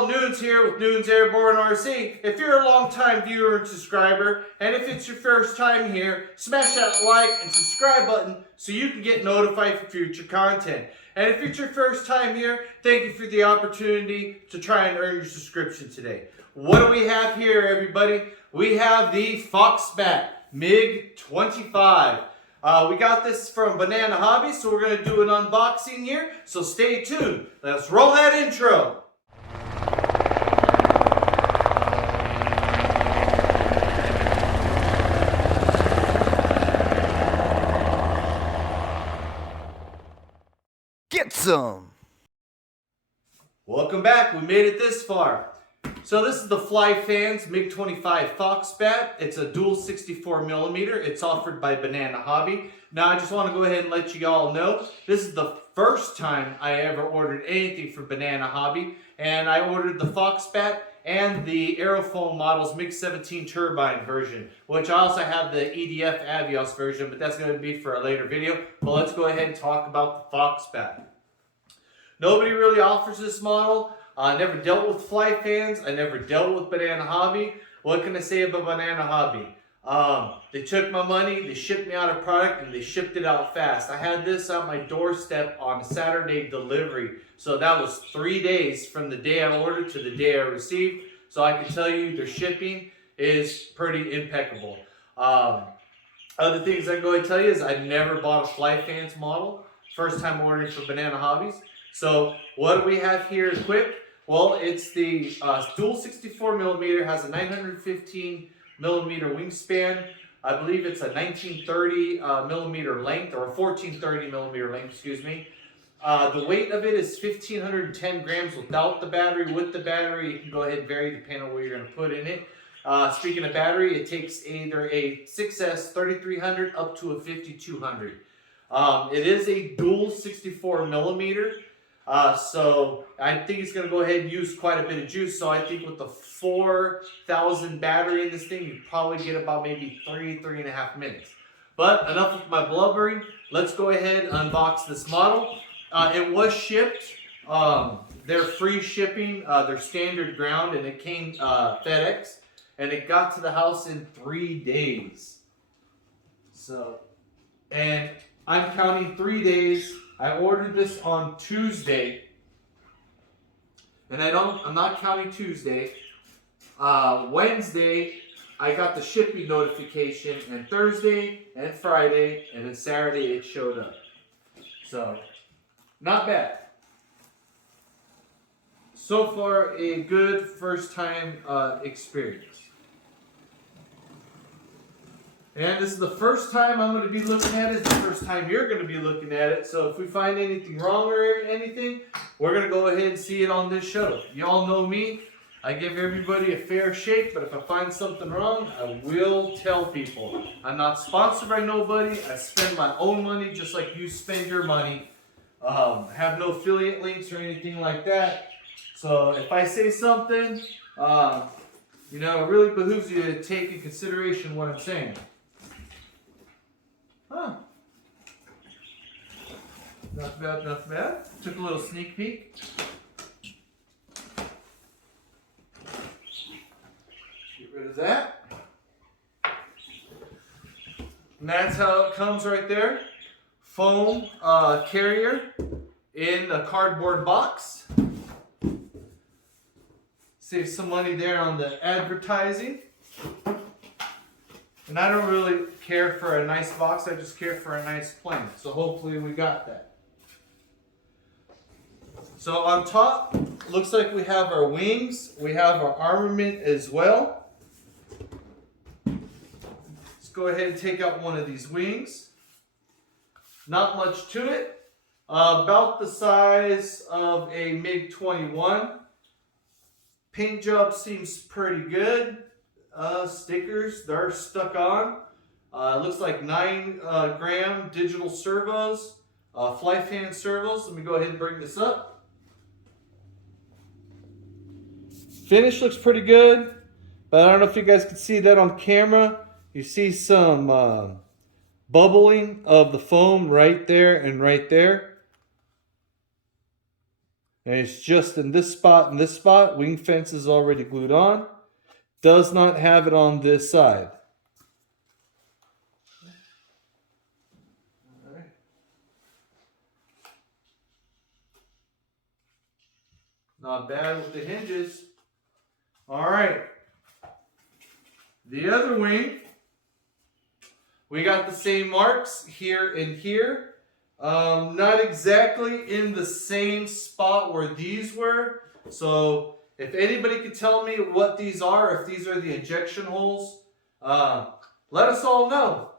y'all, Noons here with Noons Airborne RC. If you're a long-time viewer and subscriber, and if it's your first time here, smash that like and subscribe button so you can get notified for future content. And if it's your first time here, thank you for the opportunity to try and earn your subscription today. What do we have here, everybody? We have the FOXBAT MIG-25. We got this from Banana Hobby, so we're going to do an unboxing here. So stay tuned. Let's roll that intro. Get some. Welcome back. We made it this far. So this is the Flyfans MIG-25 FOXBAT. It's a dual 64mm. It's offered by Banana Hobby. Now I just want to go ahead and let you all know, this is the first time I ever ordered anything from Banana Hobby. And I ordered the FOXBAT and the Aerofoam Models MiG-17 turbine version, which I also have the EDF Avios version, but that's going to be for a later video. But let's go ahead and talk about the FOXBAT. Nobody really offers this model. I never dealt with Flyfans. I never dealt with Banana Hobby. What can I say about Banana Hobby? They took my money, they shipped me out a product, and they shipped it out fast. I had this on my doorstep on a Saturday delivery. So that was 3 days from the day I ordered to the day I received. So I can tell you their shipping is pretty impeccable. Other things I can go ahead and tell you is I never bought a Flyfans model. First time ordering for Banana Hobbies. So what do we have here quick? Well, it's the dual 64mm, has a 915mm wingspan. I believe it's a 1930mm length, or a 1430mm length, excuse me. The weight of it is 1,510 grams without the battery. With the battery, you can go ahead and vary depending on what you're going to put in it. Speaking of battery, it takes either a 6S 3300 up to a 5200. It is a dual 64mm. So I think it's going to go ahead and use quite a bit of juice. So I think with the 4,000 battery in this thing, you probably get about maybe 3.5 minutes. But enough with my blubbering. Let's go ahead and unbox this model. It was shipped. They're free shipping. They're standard ground, and it came FedEx, and it got to the house in 3 days. So, and I'm counting 3 days. I ordered this on Tuesday, and I'm not counting Tuesday. Wednesday, I got the shipping notification, and Thursday and Friday, and then Saturday it showed up. So, not bad. So far, a good first time experience. And this is the first time I'm going to be looking at it. It's the first time you're going to be looking at it. So if we find anything wrong or anything, we're going to go ahead and see it on this show. Y'all know me. I give everybody a fair shake, but if I find something wrong, I will tell people. I'm not sponsored by nobody. I spend my own money just like you spend your money. Have no affiliate links or anything like that. So if I say something, you know, it really behooves you to take in consideration what I'm saying. Huh. Not bad, not bad. Took a little sneak peek. Get rid of that. And that's how it comes right there. Foam carrier in a cardboard box. Save some money there on the advertising. And I don't really care for a nice box, I just care for a nice plane. So hopefully we got that. So on top, looks like we have our wings. We have our armament as well. Let's go ahead and take out one of these wings. Not much to it. About the size of a MiG-21. Paint job seems pretty good. Stickers, they're stuck on. Looks like 9 gram digital servos, Flyfans servos. Let me go ahead and bring this up. Finish looks pretty good, but I don't know if you guys can see that on camera. You see some bubbling of the foam right there and right there. And it's just in this spot and this spot. Wing fence is already glued on. Does not have it on this side. All right. Not bad with the hinges. All right. The other wing, we got the same marks here and here. Not exactly in the same spot where these were. So if anybody could tell me what these are, if these are the injection holes, let us all know.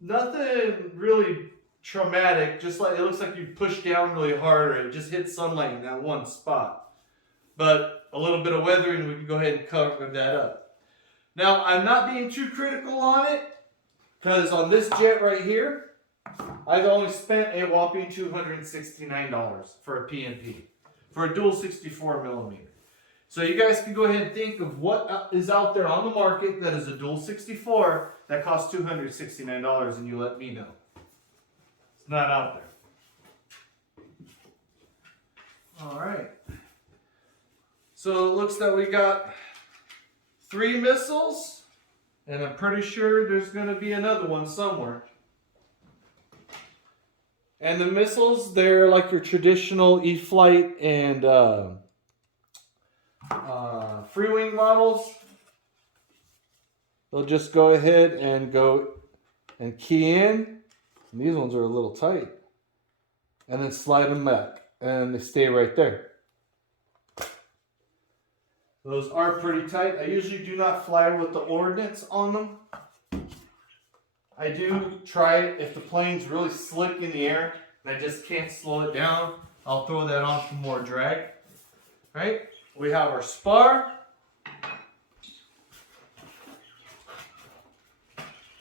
Nothing really traumatic, just like it looks like you push down really hard or it just hits sunlight in that one spot. But a little bit of weathering, we can go ahead and cover that up. Now, I'm not being too critical on it, because on this jet right here, I've only spent a whopping $269 for a PNP, for a dual 64 millimeter. So you guys can go ahead and think of what is out there on the market that is a dual 64 that costs $269, and you let me know. It's not out there. All right. So it looks that we got 3 missiles, and I'm pretty sure there's going to be another one somewhere. And the missiles, they're like your traditional E-Flight and free wing models. They'll just go ahead and go and key in. And these ones are a little tight. And then slide them back, and they stay right there. Those are pretty tight. I usually do not fly with the ordnance on them. I do try it if the plane's really slick in the air and I just can't slow it down. I'll throw that on for more drag. Right? We have our spar.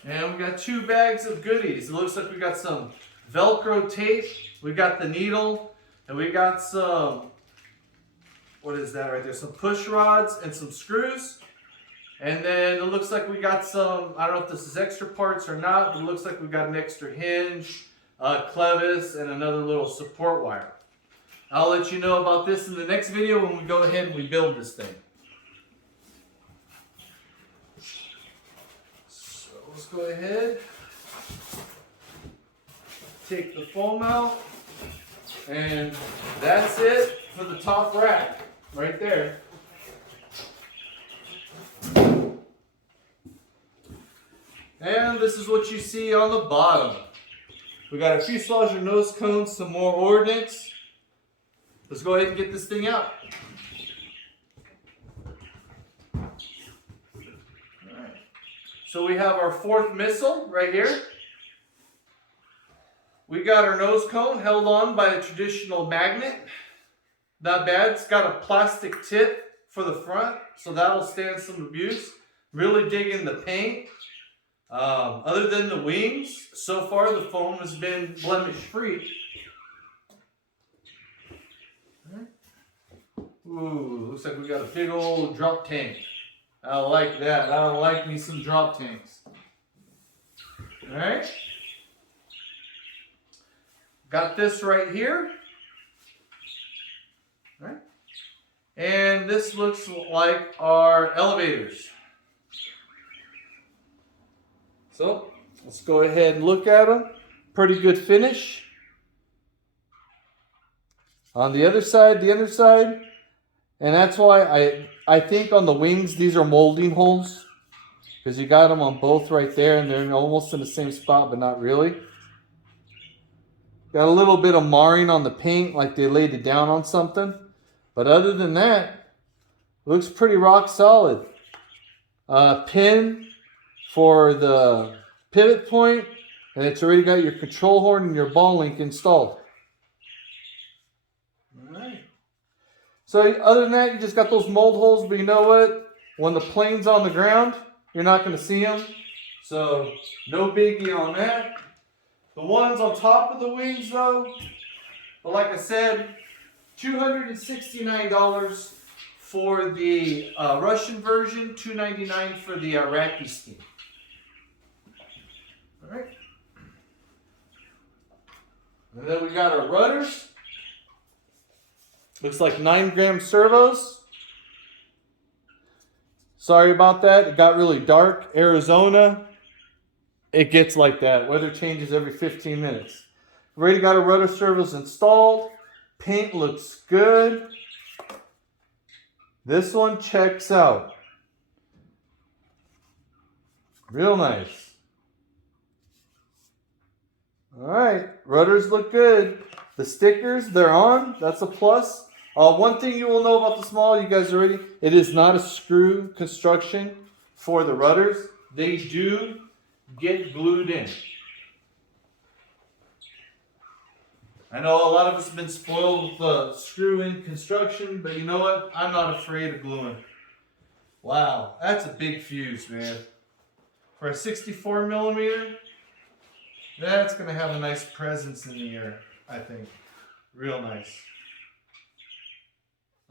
And we got 2 bags of goodies. It looks like we got some Velcro tape. We got the needle. And we got some, what is that right there? Some push rods and some screws. And then it looks like we got some, I don't know if this is extra parts or not, but it looks like we got an extra hinge, clevis, and another little support wire. I'll let you know about this in the next video when we go ahead and we build this thing. So let's go ahead, take the foam out, and that's it for the top rack right there. And this is what you see on the bottom. We got a fuselage and nose cones, some more ordnance. Let's go ahead and get this thing out. Alright. So we have our 4th missile right here. We got our nose cone held on by a traditional magnet. Not bad. It's got a plastic tip for the front, so that'll stand some abuse. Really digging the paint. Other than the wings, so far the foam has been blemish free. Ooh, looks like we got a big old drop tank. I like that. I like me some drop tanks. Alright. Got this right here. Alright. And this looks like our elevators. So, let's go ahead and look at them. Pretty good finish. On the other side, the underside. And that's why I think on the wings, these are molding holes. Because you got them on both right there, and they're almost in the same spot, but not really. Got a little bit of marring on the paint, like they laid it down on something. But other than that, looks pretty rock solid. Pin for the pivot point, and it's already got your control horn and your ball link installed. Alright. So other than that, you just got those mold holes, but you know what? When the plane's on the ground, you're not going to see them. So no biggie on that. The ones on top of the wings though, but like I said, $269 for the Russian version, $299 for the Iraqi scheme. Alright. And then we got our rudders. Looks like 9-gram servos. Sorry about that. It got really dark. Arizona, it gets like that. Weather changes every 15 minutes. Already got our rudder servos installed. Paint looks good. This one checks out. Real nice. All right, rudders look good. The stickers, they're on. That's a plus. One thing you will know about the small, you guys already, it is not a screw construction for the rudders. They do get glued in. I know a lot of us have been spoiled with screw-in construction, but you know what? I'm not afraid of gluing. Wow, that's a big fuse, man. For a 64 millimeter, that's going to have a nice presence in the air, I think. Real nice.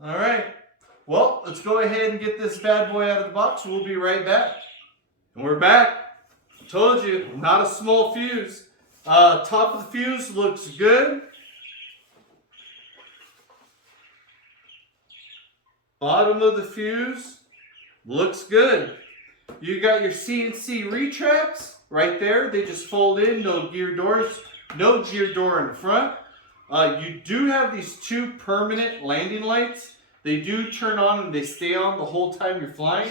All right. Well, let's go ahead and get this bad boy out of the box. We'll be right back. And we're back. Told you, not a small fuse. Top of the fuse looks good. Bottom of the fuse looks good. You got your CNC retracts right there. They just fold in, no gear doors, no gear door in the front. You do have these 2 permanent landing lights. They do turn on and they stay on the whole time you're flying.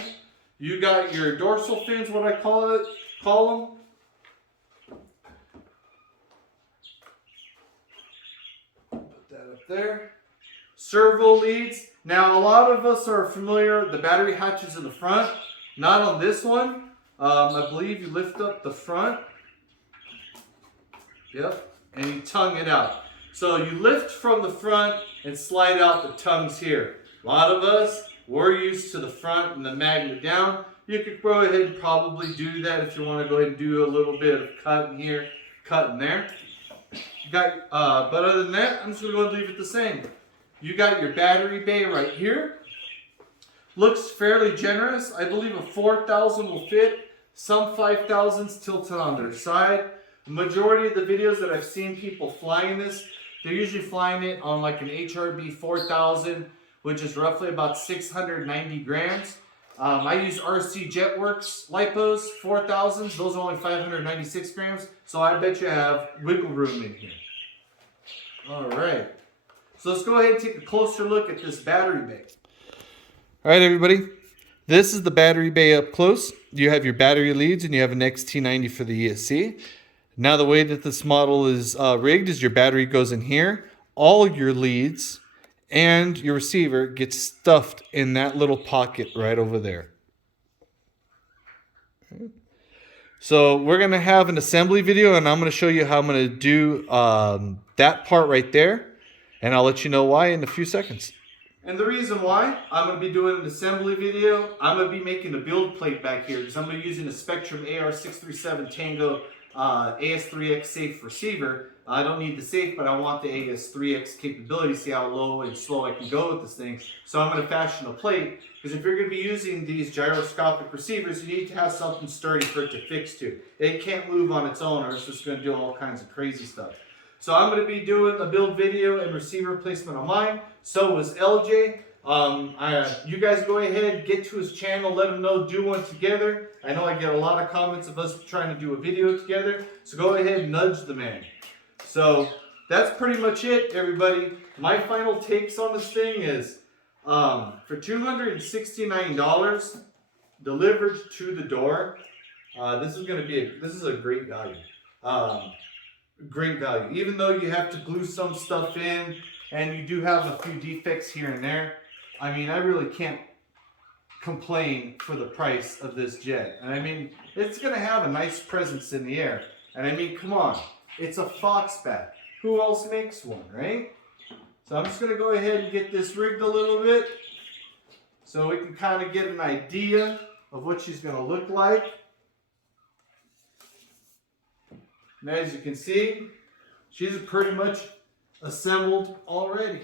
You got your dorsal fins, what I call them. Put that up there. Servo leads. Now a lot of us are familiar, the battery hatches in the front. Not on this one. I believe you lift up the front. Yep. And you tongue it out. So you lift from the front and slide out the tongues here. A lot of us, we're used to the front and the magnet down. You could go ahead and probably do that if you want to go ahead and do a little bit of cutting here, cutting there. You got, but other than that, I'm just going to go ahead and leave it the same. You got your battery bay right here. Looks fairly generous. I believe a 4,000 will fit. Some 5,000s tilted on their side. The majority of the videos that I've seen people flying this, they're usually flying it on like an HRB 4000, which is roughly about 690 grams. I use RC Jetworks LiPos 4000s. Those are only 596 grams. So I bet you have wiggle room in here. All right. So let's go ahead and take a closer look at this battery bay. All right, everybody. This is the battery bay up close. You have your battery leads and you have an XT90 for the ESC. Now the way that this model is rigged is your battery goes in here. All your leads and your receiver gets stuffed in that little pocket right over there. So we're going to have an assembly video and I'm going to show you how I'm going to do that part right there. And I'll let you know why in a few seconds. And the reason why I'm going to be doing an assembly video, I'm going to be making a build plate back here because I'm going to be using a Spectrum AR637 Tango AS3X safe receiver. I don't need the safe, but I want the AS3X capability, see how low and slow I can go with this thing. So I'm going to fashion a plate because if you're going to be using these gyroscopic receivers, you need to have something sturdy for it to fix to. It can't move on its own or it's just going to do all kinds of crazy stuff. So I'm going to be doing a build video and receiver placement on mine. So was LJ. You guys go ahead, get to his channel, let him know, do one together. I know I get a lot of comments of us trying to do a video together. So go ahead and nudge the man. So that's pretty much it, everybody. My final takes on this thing is for $269 delivered to the door. This is going to be a great value. Great value. Even though you have to glue some stuff in and you do have a few defects here and there, I mean, I really can't complain for the price of this jet. And I mean, it's going to have a nice presence in the air. And I mean, come on, it's a FOXBAT. Who else makes one, right? So I'm just going to go ahead and get this rigged a little bit so we can kind of get an idea of what she's going to look like. And as you can see, she's pretty much assembled already.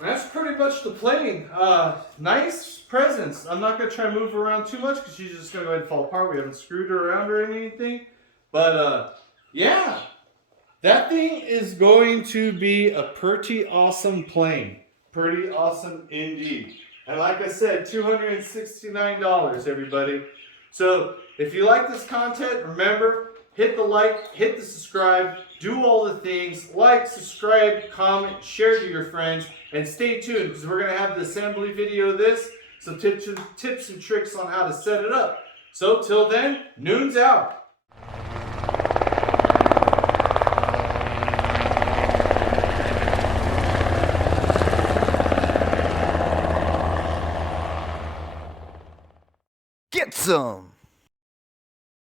That's pretty much the plane. Nice presence. I'm not going to try to move around too much because she's just going to go ahead and fall apart. We haven't screwed her around or anything. But yeah, that thing is going to be a pretty awesome plane. Pretty awesome indeed. And like I said, $269, everybody. So if you like this content, remember, hit the like, hit the subscribe, do all the things, like, subscribe, comment, share to your friends, and stay tuned because we're going to have the assembly video of this, some tips and tricks on how to set it up. So till then, Noon's out. Get some!